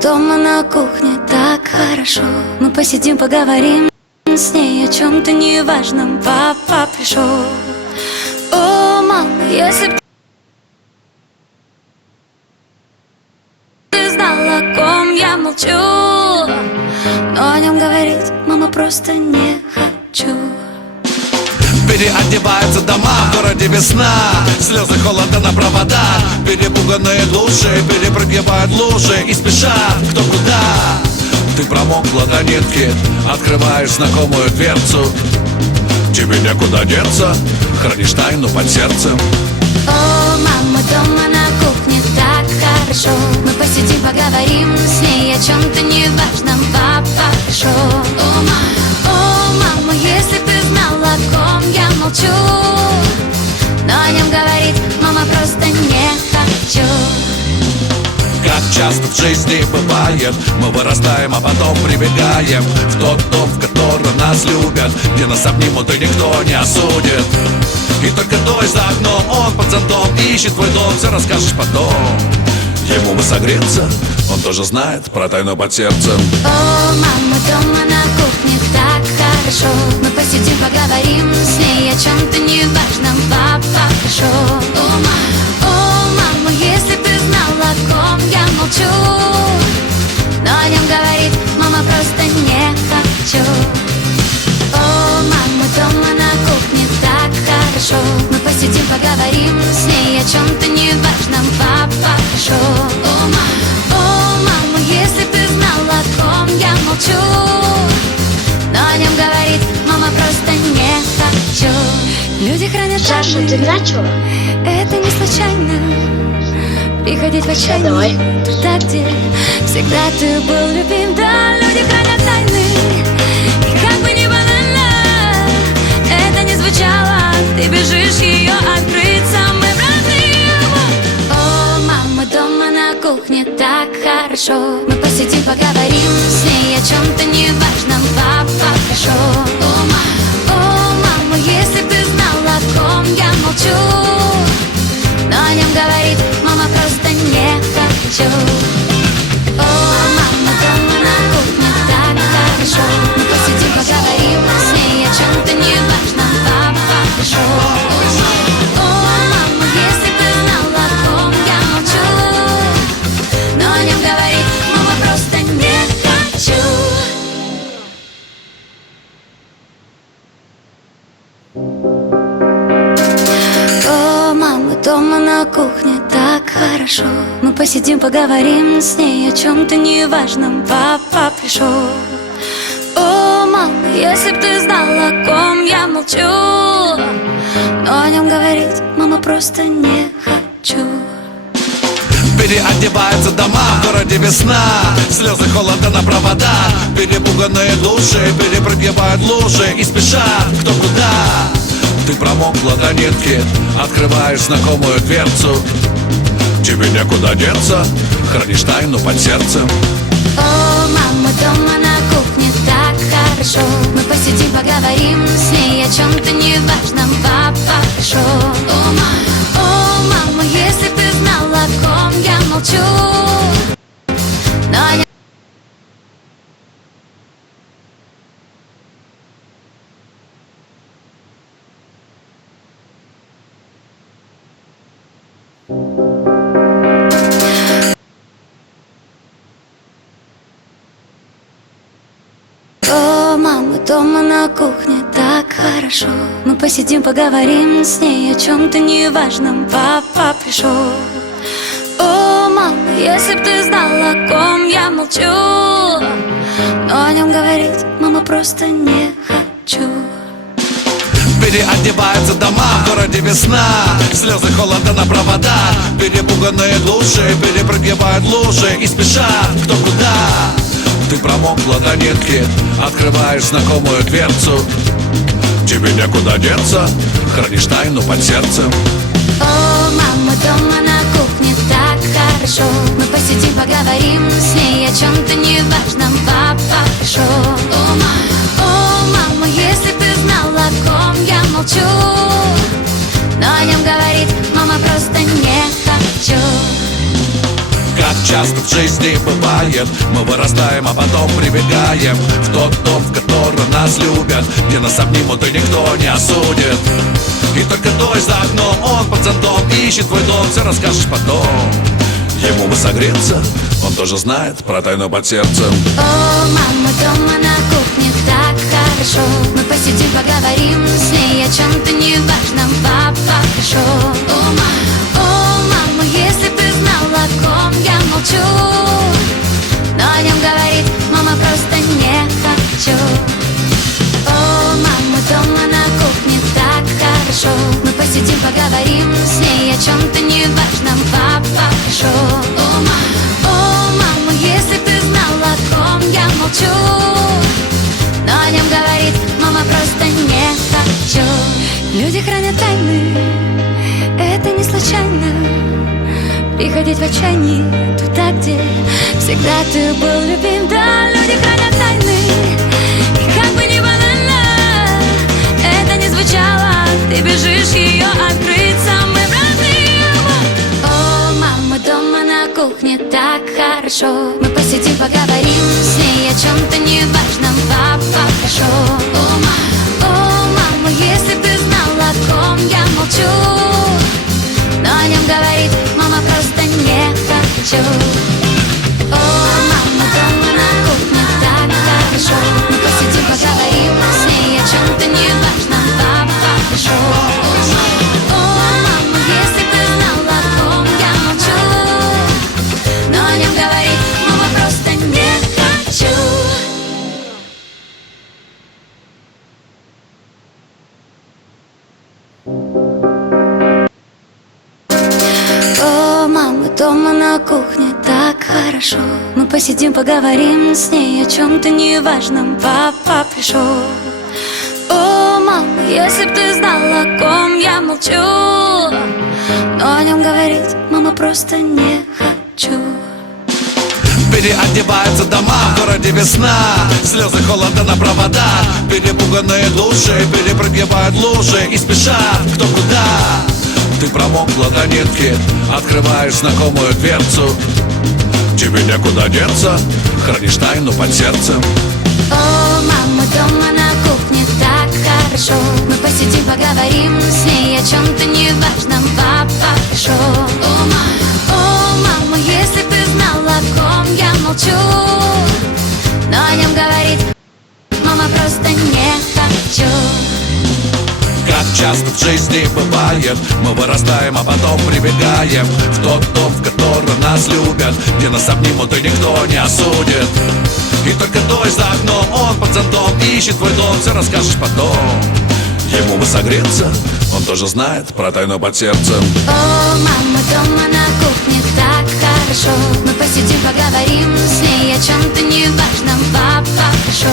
дома на кухне так хорошо. Мы посидим, поговорим с ней о чем-то неважном. Папа пришел. О, мама, если б ты знала, о ком я молчу, но о нем говорить, мама, просто не хочу. Переодеваются дома, в городе весна, слезы холода на проводах. Перепуганные души перепрыгивают лужи и спешат кто куда. Ты промокла до нитки, открываешь знакомую дверцу. Тебе некуда деться, хранишь тайну под сердцем. О, мама, дома на кухне так хорошо. Мы посидим, поговорим с ней о чем-то неважном. Папа пришел. О, мама, если б ты знала, о ком я молчу, но о нем говорить, мама, просто не хочу. Как часто в жизни бывает, мы вырастаем, а потом прибегаем в тот дом, в котором нас любят, где нас обнимут и никто не осудит. И только дождь за окном, он под зонтом ищет твой дом, все расскажешь потом. Ему бы согреться, он тоже знает про тайну под сердцем. О, мама, дома на кухне так хорошо. Мы посидим, поговорим с ней о чем-то неважном. Папа пришел. О, мама, если б ты знала, о ком я молчу, но о нем говорить, мама, просто не хочу. О, мама, дома на кухне так хорошо. Мы посидим, поговорим с ней о чем-то неважном. Папа пришел. О, мама, если б ты знала, о ком я молчу, но о нем говорить, мама, просто не хочу. Люди хранят Саша, тайны, ты начала? это не случайно. Приходить в отчаяние туда, где всегда ты был любим. Да, люди хранят тайны, и как бы ни банально это не звучало, ты бежишь ее открыть самым родным. О, мама, дома на кухне так хорошо. Мы посидим, поговорим с ней о чем-то неважном. Папа пришел. О, мама, если б ты знала, о ком я молчу, но о нем говорить, мама, просто не хочу. О, мама, дома на кухне так хорошо. Мы посидим, поговорим с ней о чем-то неважном. Папа пришел. О, мама, если б ты знала, о ком я молчу, но о нем говорить, мама, просто не хочу. О, мама, дома на кухне так хорошо. Мы посидим, поговорим с ней о чем-то неважном. Папа пришел. О, мама, если б ты знала, о ком я молчу, но о нем говорить, мама, просто не хочу. Переодеваются дома, в городе весна, слезы холода на проводах. Перепуганные души перепрыгивают лужи и спешат кто куда. Ты промокла до нитки, открываешь знакомую дверцу. Тебе некуда деться, хранишь тайну под сердцем. О, мама, дома на кухне так хорошо. Мы посидим, поговорим с ней о чем-то неважном. Папа пришел. О, мама, если б ты знала, о ком я молчу, но о нем... О, мама, дома на кухне так хорошо. Мы посидим, поговорим с ней о чем-то неважном. Папа пришел. О, мама, если б ты знала, о ком я молчу, но о нем говорить, мама, просто не хочу. Переодеваются дома, в городе весна, слезы холода на проводах. Перепуганные души перепрыгивают лужи и спешат кто куда. Ты промокла до нитки, открываешь знакомую дверцу. Тебе некуда деться, хранишь тайну под сердцем. О, мама, дома на кухне так хорошо. Мы посидим, поговорим с ней о чем-то неважном. Папа пришел. О, мама, если б ты знала, о ком я молчу, но о нем говорить, мама, просто не хочу. Как часто в жизни бывает, мы вырастаем, а потом прибегаем в тот дом, в котором нас любят, где нас обнимут и никто не осудит. И только дождь за окном, он под зонтом ищет твой дом, все расскажешь потом. Ему бы согреться, он тоже знает про тайну под сердцем. О, мама дома на кухне так хорошо. Мы посидим, поговорим с ней о чем-то неважном. Папа пришел. О, мама, если б ты знала, о ком я молчу. Но о нем говорит мама, просто не хочу. О, мама дома на кухне так хорошо. Мы посидим, поговорим с ней о чем-то неважном. Папа пришел. О, мама, если б ты знала, о ком я молчу. Но о нем говорит мама, просто не хочу. Люди хранят тайны, это не случайно. Приходить в отчаянии туда, где всегда ты был любим. Да, люди хранят тайны, и как бы ни банально это не звучало, ты бежишь ее открыть самым родным. О, мама дома на кухне так хорошо. Мы посидим, поговорим с ней о чем-то неважном. Папа пришел. О, мама, если б ты знала, о ком я молчу. Но о нем говорит мама, просто не хочу. О, мама дома на кухне так хорошо. Мы посидим, поговорим с ней о чем-то неважном. Папа пришел. О, мама, если б ты знала, о ком я молчу. Но о нем говорит мама, просто не хочу. О, мама дома на кухне так хорошо. Мы посидим, поговорим с ней о чем-то неважном. Папа пришел. О, мама, если б ты знала, о ком я молчу. Но о нем говорить мама, просто не хочу. Переодеваются дома, в городе весна, слезы холода на проводах. Перепуганные души перепрыгивают лужи и спешат кто куда. Ты промокла до нитки, открываешь знакомую дверцу. Тебе некуда деться, хранишь тайну под сердцем. О, мама дома на кухне так хорошо. Мы посидим, поговорим с ней о чем-то неважном. Папа пришел. О, мама, если б ты знала, о ком я молчу. Но о нем говорит мама, просто не хочу. Как часто в жизни бывает, мы вырастаем, а потом прибегаем в тот дом, в котором нас любят, где нас обнимут и никто не осудит. И только дождь за окном, он под зонтом ищет твой дом, все расскажешь потом. Ему бы согреться, он тоже знает про тайну под сердцем. О, мама дома на кухне так хорошо. Мы посидим, поговорим с ней о чем-то неважном. Папа пришел.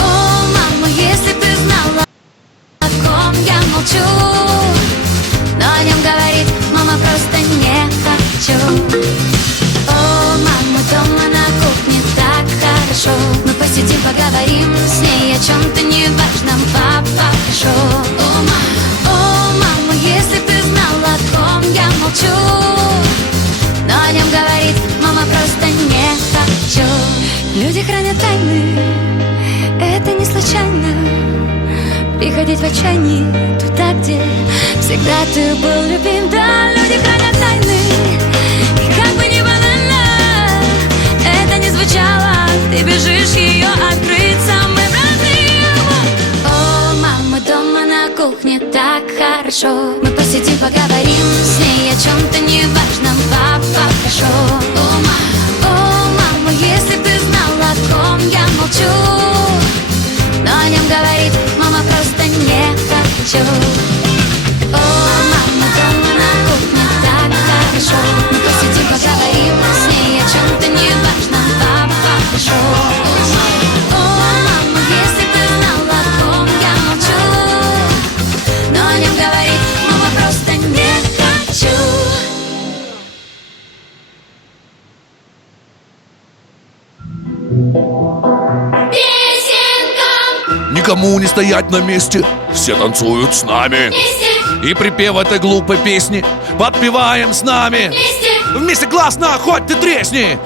О, мама, если б ты знала, о ком я молчу. Но о нем говорит мама, просто не хочу. О, мама дома на кухне так хорошо. Мы посидим, поговорим с ней о чем-то неважном. Папа пришел. О, мама, если б ты знала, о ком я молчу. Но о нем говорит мама, просто не хочу. Люди хранят тайны, это не случайно. Приходить в отчаянии туда, где всегда ты был любим. Да, люди хранят тайны, и как бы ни банально это не звучало, ты бежишь ее открыть самым родным. О, мама дома на кухне так хорошо. Мы посидим, поговорим с ней о чем-то неважном. Папа пришел. О, мама, если б ты знала, о ком я молчу. Но о нем говорит мама, просто не хочу. О, мама дома на кухне так хорошо. Мы посидим, поговорим с ней о чем-то неважном. Папа пришел. О, мама, если б ты знала, о ком я молчу. Но о нем говорит мама, просто не хочу. Никому не стоять на месте, все танцуют с нами. Вместе, И припев этой глупой песни подпеваем с нами. вместе, Вместе классно, хоть ты тресни.